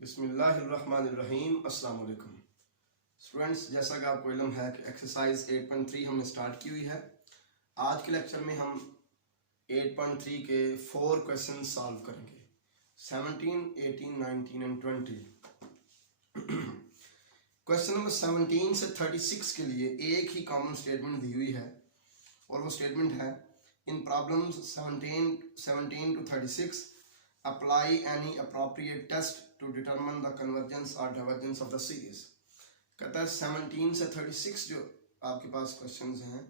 बिस्मिल्लाहिर्रहमानिर्रहीम। अस्सलाम वालेकुम स्टूडेंट्स, जैसा कि आपको इल्म है कि एक्सरसाइज 8.3 हमने स्टार्ट की हुई है। आज के लेक्चर में हम 8.3 के 4 क्वेश्चन सॉल्व करेंगे, 17, 18, 19 एंड 20। क्वेश्चन नंबर 17 से 36 के लिए एक ही कॉमन स्टेटमेंट दी हुई है और वो स्टेटमेंट है इन problems 17 to 36 apply any appropriate test to determine the convergence or divergence of the series। कहता है 17 से 36 जो आपके पास क्वेश्चंस हैं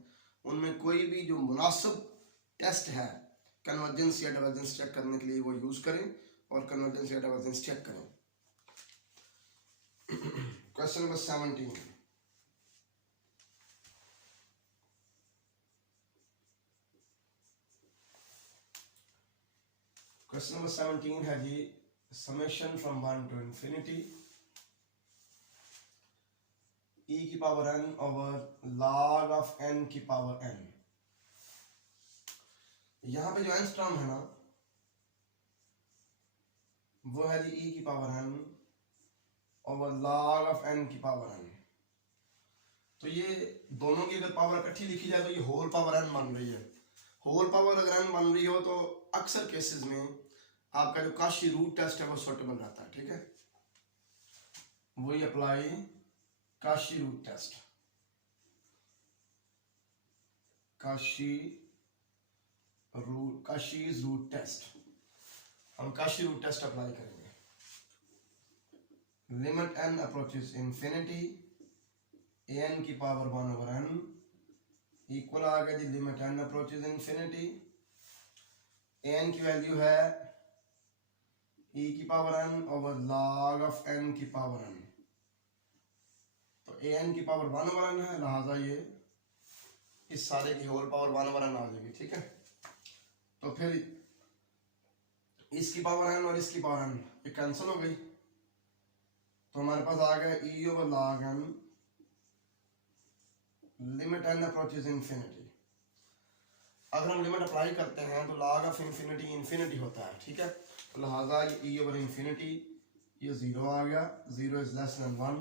उनमें कोई भी जो मुनासिब टेस्ट है कन्वर्जेंस या डाइवर्जेंस चेक करने के लिए वो यूज करें और कन्वर्जेंस या डाइवर्जेंस चेक करें। क्वेश्चन नंबर 17, क्वेश्चन नंबर 17 है जी, summation from 1 to infinity e की power n over log of n की पावर n। यहां पे जो nth टर्म है ना वो है जी e की power n over log of n की पावर n। तो ये दोनों की अगर पावर इकट्ठी लिखी जाए तो ये होल पावर n बन रही है। होल पावर अगर n बन रही हो तो अक्सर केसेस में आपका जो काशी रूट टेस्ट है वो सुटेबल रहता है। ठीक है, वही apply Cauchy root test, Cauchy's root test. हम काशी रूट टेस्ट अप्लाई करेंगे। Limit n approaches infinity an की पावर 1 ओवर n इक्वल आ गया जी limit n approaches infinity. an की वैल्यू है e की power n over log of n की पावर n। तो an की पावर 1 ओवर n है, लिहाजा ये इस सारे की होल पावर 1 ओवर n आ जाएगी। ठीक है, तो फिर इसकी पावर n और इसकी पावर n ये कैंसिल हो गई तो हमारे पास आ गया e over log n limit n approaches infinity. अगर हम लिमिट अप्लाई करते हैं तो log ऑफ इंफिनिटी इंफिनिटी होता है। ठीक है, तो लिहाजा ये e ओवर इंफिनिटी ये 0 आ गया, 0 is less than 1।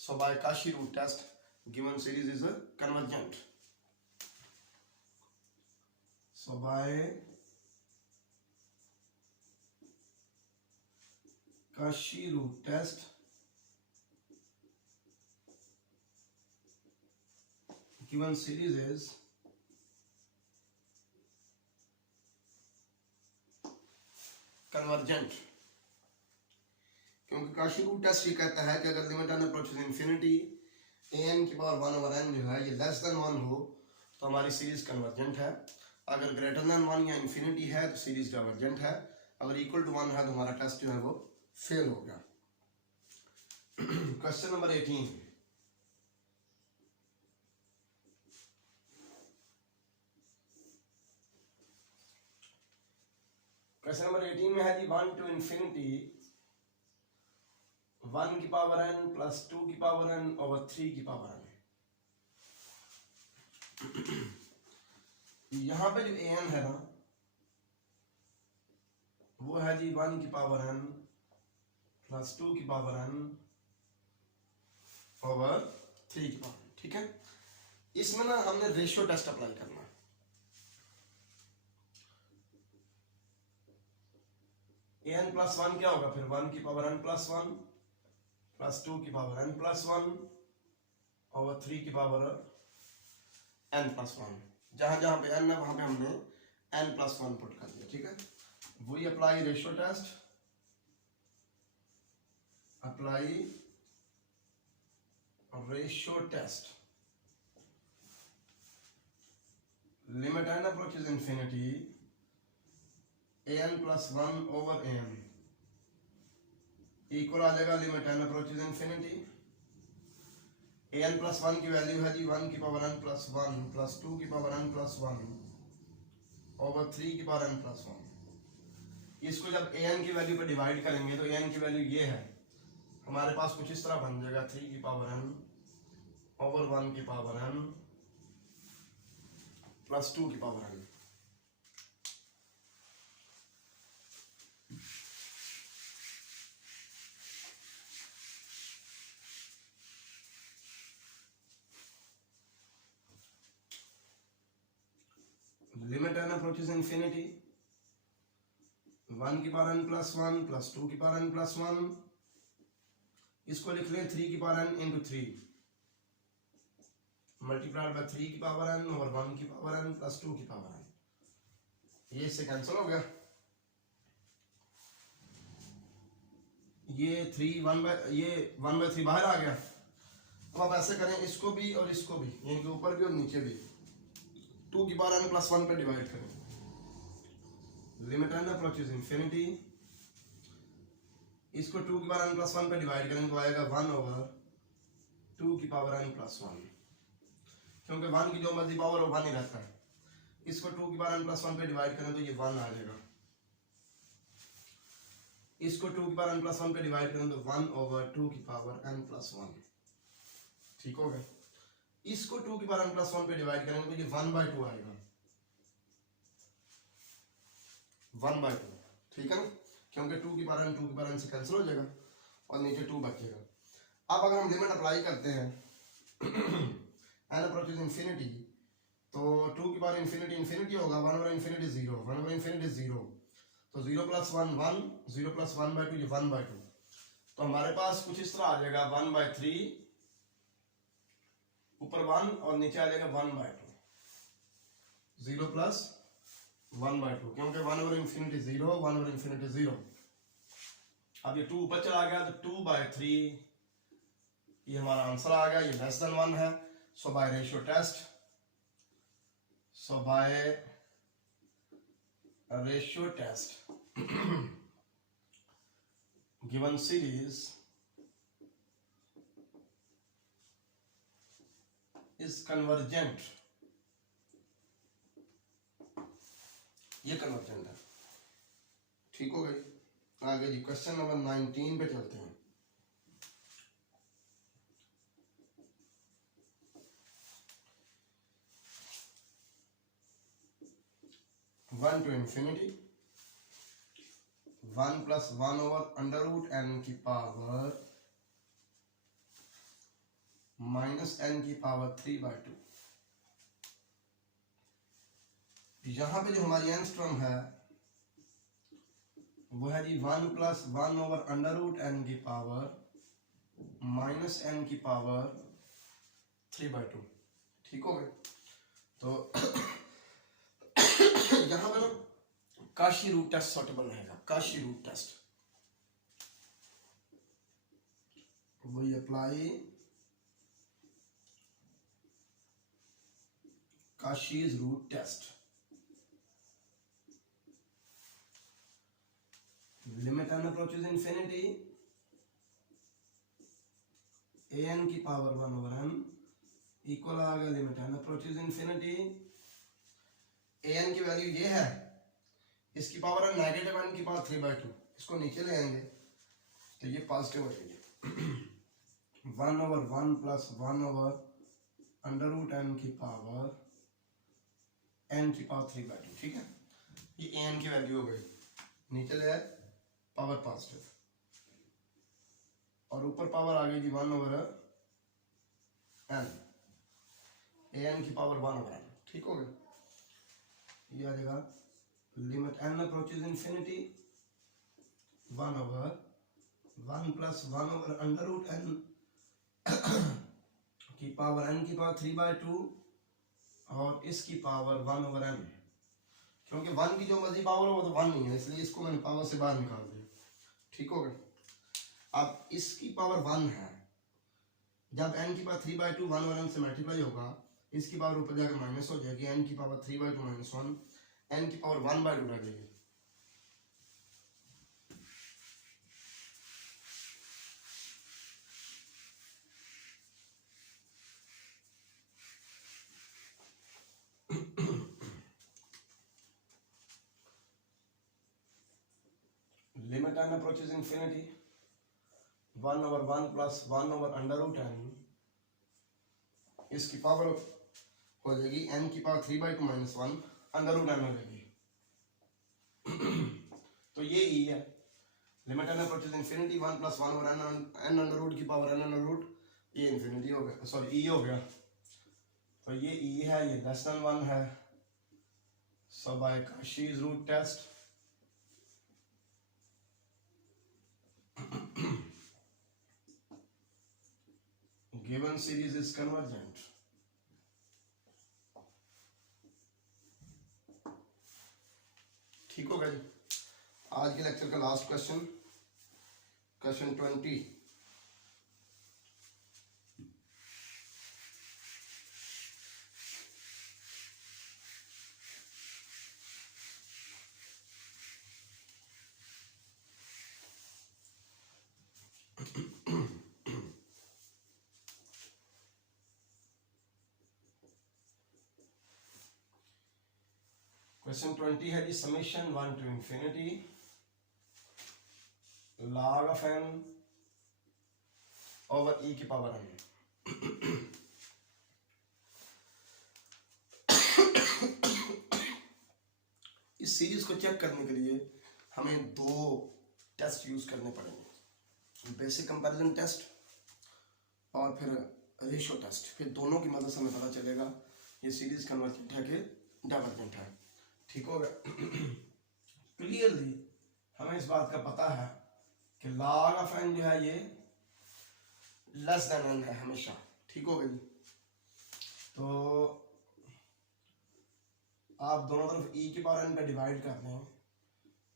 So by Cauchy root test given series is convergent. So by Cauchy root test given series is convergent. क्योंकि काशी रूट टेस्ट ये कहता है कि अगर limit n approaches infinity an की पावर 1 ओवर n जो है ये लेस देन 1 हो तो हमारी सीरीज कन्वर्जेंट है। अगर ग्रेटर देन 1 या इंफिनिटी है तो सीरीज डाइवर्जेंट है। अगर इक्वल टू 1 है तो हमारा टेस्ट जो है वो फेल हो गया। क्वेश्चन नंबर 18, क्वेश्चन नंबर 18 में है जी 1 to इंफिनिटी 1 की पावर n प्लस 2 की पावर n ओवर 3 की पावर n। यहां पे जो an है ना वो है जी 1 की पावर n प्लस 2 की पावर n ओवर 3 की पावर। ठीक है, इसमें ना हमने रेशियो टेस्ट अप्लाई करना है। an प्लस 1 क्या होगा फिर 1 की पावर n प्लस 1 प्लस 2 की पावर n प्लस 1 ओवर 3 की पावर n प्लस 1। जहां जहां पे n है वहां पे हमने n प्लस 1 पुट कर दिया। ठीक है, वही apply ratio test, apply ratio test. Limit n approaches infinity an plus 1 over an equal आ जाएगा limit n approaches infinity. an plus 1 की वैल्यू है जी 1 की पावर n प्लस 1 प्लस 2 की पावर n प्लस 1 ओवर 3 की पावर n प्लस 1। इसको जब an की वैल्यू पर डिवाइड करेंगे तो an की वैल्यू ये है, हमारे पास कुछ इस तरह बन जाएगा 3 की पावर n ओवर 1 की पावर n प्लस 2 की पावर n। अप्रोचेस इंफिनिटी, 1 की पावर n प्लस 1 प्लस 2 की पावर n प्लस 1, इसको लिख लें 3 की power n into 3 multiplied by 3 की पावर n और 1 की पावर n प्लस 2 की पावर n, ये इससे कैंसिल हो गया। ये 1/3 बाहर आ गया। अब आप ऐसे करें, इसको भी और इसको भी, यानी कि ऊपर भी और नीचे भी 2 की पावर n प्लस 1 पे डिवाइड करें। लिमिट n अप्रोचेस इंफिनिटी, इसको 2 की पावर n प्लस 1 पे डिवाइड करें तो आएगा 1/2 की पावर n प्लस 1, क्योंकि 1 की जो मर्जी पावर हो 1 ही रहता है। इसको 2 की पावर n प्लस 1 पे डिवाइड करें तो ये 1 आ जाएगा। इसको 2 की पावर n प्लस 1 पे डिवाइड करें तो 1/2 की पावर n प्लस 1, ठीक हो गया। इसको 2 की पावर n प्लस 1 पे डिवाइड करेंगे तो ये 1/2 आएगा, 1/2, ठीक है ना, क्योंकि 2 की पावर n से कैंसिल हो जाएगा और नीचे 2 बचेगा। अब अगर हम लिमिट अप्लाई करते हैं n अप्रोचेस इंफिनिटी, तो 2 की पावर इंफिनिटी होगा, 1/इंफिनिटी 0, 1/इंफिनिटी 0, तो 0 प्लस 1 1, 0 प्लस 1/2 ये 1/2, तो हमारे पास कुछ इस तरह आ जाएगा 1/3 ऊपर 1 और नीचे आ जाएगा 1/2, 0 प्लस 1/2, क्योंकि 1/इंफिनिटी 0, 1/इंफिनिटी 0। अब ये 2 ऊपर चला गया तो 2/3 ये हमारा आंसर आ गया, ये लेस देन 1 है। So by ratio test, given series is convergent, ये कन्वर्जेंट है, ठीक हो गई। आगे जी क्वेश्चन नंबर 19 पे चलते हैं। 1 to infinity 1 plus 1 over under root n की पावर माइनस n की पावर 3/2। यहां पे जो हमारी nth टर्म है वो है जी 1 plus 1 over under root n की पावर माइनस n की पावर 3/2, ठीक हो गए। तो यहां पर ना काशी रूट टेस्ट सॉर्टेबल रहेगा, काशी रूट टेस्ट, वही apply Cauchy's root test. Limit n approaches infinity, an की पावर 1 over n इक्वल आ गया limit n approaches infinity, an की वैल्यू ये है, इसकी पावर है नेगेटिव n की पावर 3/2, इसको नीचे ले आएंगे तो ये पॉजिटिव हो जाएगी। 1 over 1 plus 1 over under root n की पावर n की पावर 3/2, ठीक है। ये an की वैल्यू हो गई, नीचे ले आए पावर पॉजिटिव और ऊपर पावर आ गई थी 1 over n, an की पावर 1 over n, ठीक हो गया। ये आ जाएगा limit n approaches infinity 1 over 1 plus 1 over under root n की पावर n की पावर 3/2 और इसकी पावर 1 over n, क्योंकि 1 की जो मर्जी पावर हो वो तो 1 नहीं है, इसलिए इसको मैंने पावर से बाहर निकाल दिया, ठीक हो गया। अब इसकी पावर 1 है, जब n की पावर 3/2 1 over n से मल्टीप्लाई होगा, इसकी पावर ऊपर जाकर माइनस हो जाएगी, n की पावर 3/2 माइनस 1, n की पावर 1/2 रह जाएगी। Limit n approaches infinity 1 over 1 plus 1 over under root n, इसकी पावर हो जाएगी n की power 3/2 minus 1 under root n हो जाएगी। तो ये e है, limit n approaches infinity 1 plus 1 over n under root की पावर n अंडर रूट, ये इंफिनिटी हो गया, सॉरी e हो गया। तो ये e है, ये लेस देन 1 है, So by Cauchy's root test, given series is convergent. ठीक होगा जी। आज के लेक्चर का लास्ट क्वेश्चन, क्वेश्चन 20। क्वेश्चन 20 है जी, summation 1 to infinity log of n over e की पावर n। इस सीरीज को चेक करने के लिए हमें दो टेस्ट यूज करने पड़ेंगे, बेसिक कंपैरिजन टेस्ट और फिर रेशियो टेस्ट। फिर दोनों की मदद से हमें पता चलेगा ये सीरीज कन्वर्जेंट है कि डाइवर्जेंट है। ठीक होगा। क्लियरली हमें इस बात का पता है कि log ऑफ n जो है ये लेस देन n है हमेशा। ठीक होगा जी। तो आप दोनों तरफ e की पावर n पे डिवाइड करते हैं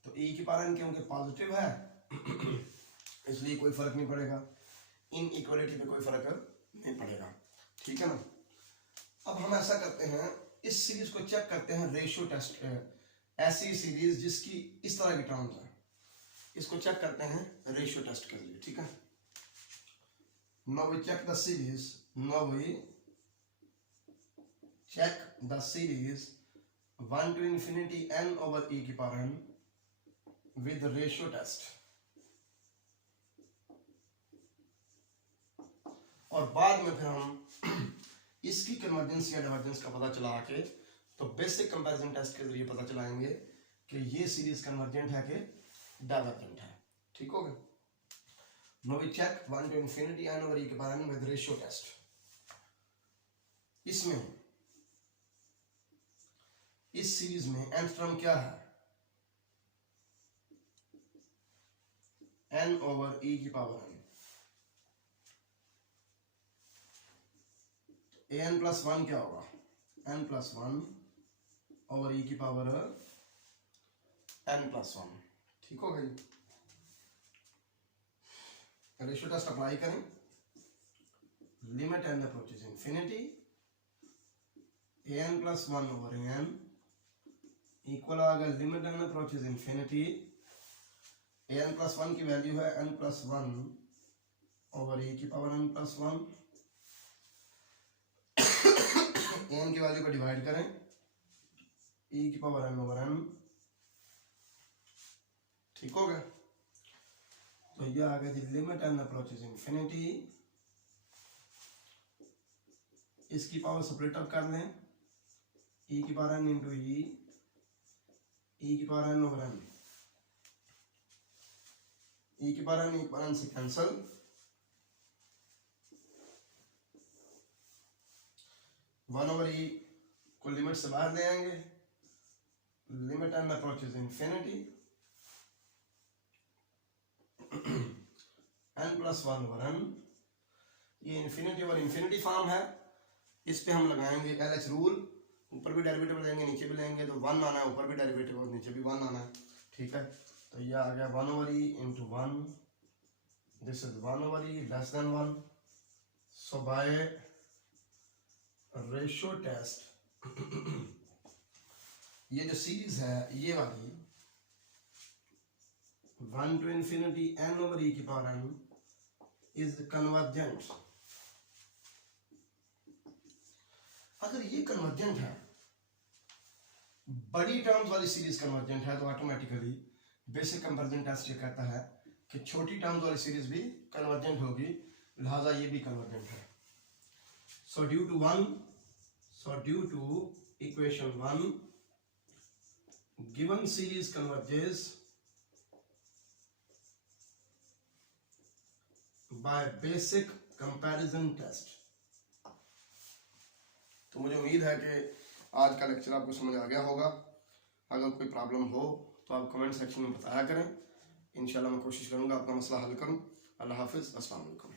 तो e की पावर n क्योंकि पॉजिटिव है इसलिए कोई फर्क नहीं पड़ेगा, इन इक्वलिटी पे कोई फर्क नहीं पड़ेगा। ठीक है ना। अब हम ऐसा करते हैं, इस सीरीज को चेक करते हैं रेशियो टेस्ट। ऐसी सीरीज जिसकी इस तरह की टर्म्स है, इसको चेक करते हैं रेशियो टेस्ट के लिए। ठीक है। Now we check the series, now we check the series 1 to infinity n over e की power n with ratio test. और बाद में फिर हम इसकी कन्वर्जेंस या डाइवर्जेंस का पता चला के तो बेसिक कंपैरिजन टेस्ट के जरिए पता चलाएंगे कि ये सीरीज कन्वर्जेंट है कि डाइवर्जेंट है। ठीक हो गया। Now we check 1 to infinity n over e के power n with ratio test. इसमें इस सीरीज में nth टर्म क्या है? n over e की पावर n। an प्लस 1 क्या होगा? n प्लस 1 और e की पावर n प्लस 1। ठीक हो गई। रेशियो टेस्ट अप्लाई करें, limit n approaches infinity, an plus 1 over an equal आ गया limit n approaches infinity, an plus 1 की वैल्यू है n प्लस 1 ओवर e की पावर n प्लस 1। n की वैल्यू को डिवाइड करें, e की पावर n ओवर n। ठीक हो गया। तो ये आ गया जी लिमिट n अप्रोचेस इंफिनिटी, इसकी पावर स्प्लिट अप कर लें, e की पावर n इंटू e की power n over n, e की पावर n से कैंसल, वन ओवर ई को लिमिट से बाहर ले आएंगे, limit n approaches infinity, n plus 1 over n। ये इंफिनिटी और इंफिनिटी फॉर्म है, इस पे हम लगाएंगे LH रूल, ऊपर भी डेरिवेटिव लेंगे नीचे भी लेंगे तो 1 आना है, ऊपर भी डेरिवेटिव और नीचे भी 1 आना है। ठीक है। तो ये आ गया 1 over e into 1, this is 1 over e less than 1। So by ratio test ये जो सीरीज है ये वाली 1 to infinity n over e की पावर n इज कन्वर्जेंट। अगर ये कन्वर्जेंट है, बड़ी टर्म्स वाली सीरीज कन्वर्जेंट है, तो ऑटोमेटिकली बेसिक कंपैरिजन टेस्ट ये कहता है कि छोटी टर्म्स वाली सीरीज भी कन्वर्जेंट होगी, लिहाजा ये भी कन्वर्जेंट है। So due to equation 1, given series converges by basic comparison test। तो मुझे उम्मीद है कि आज का लेक्चर आपको समझ आ गया होगा। अगर कोई प्रॉब्लम हो तो आप कमेंट सेक्शन में बताया करें। इंशाल्लाह मैं कोशिश करूँगा आपका मसला हल करूँ। अल्लाह हाफिज़, अस्सलाम वालेकुम।